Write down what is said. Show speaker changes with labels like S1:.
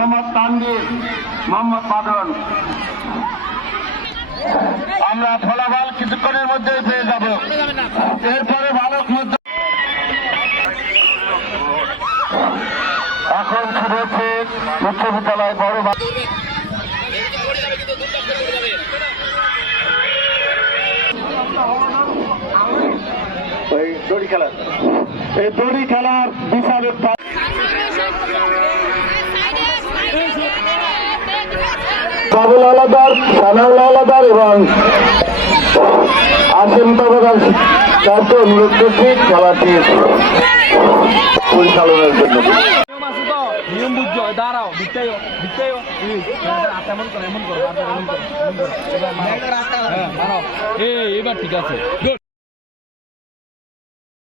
S1: মোহাম্মদ মাদন আমরা ফলাফল কিছুক্ষণের মধ্যে পেয়ে যাব। এরপরে বালক মধ্য এখন শুরু হচ্ছে বিদ্যালয় বড় ওই দড়ি খেলার এই দড়ি খেলার বিশাল একটা বাবুল আলাদার সানাউল আলাদার এবং আসেন তাবাদার কাছে অনুরোধ করছি, খেলাটি পরিচালনার জন্য।
S2: এবার ঠিক আছে।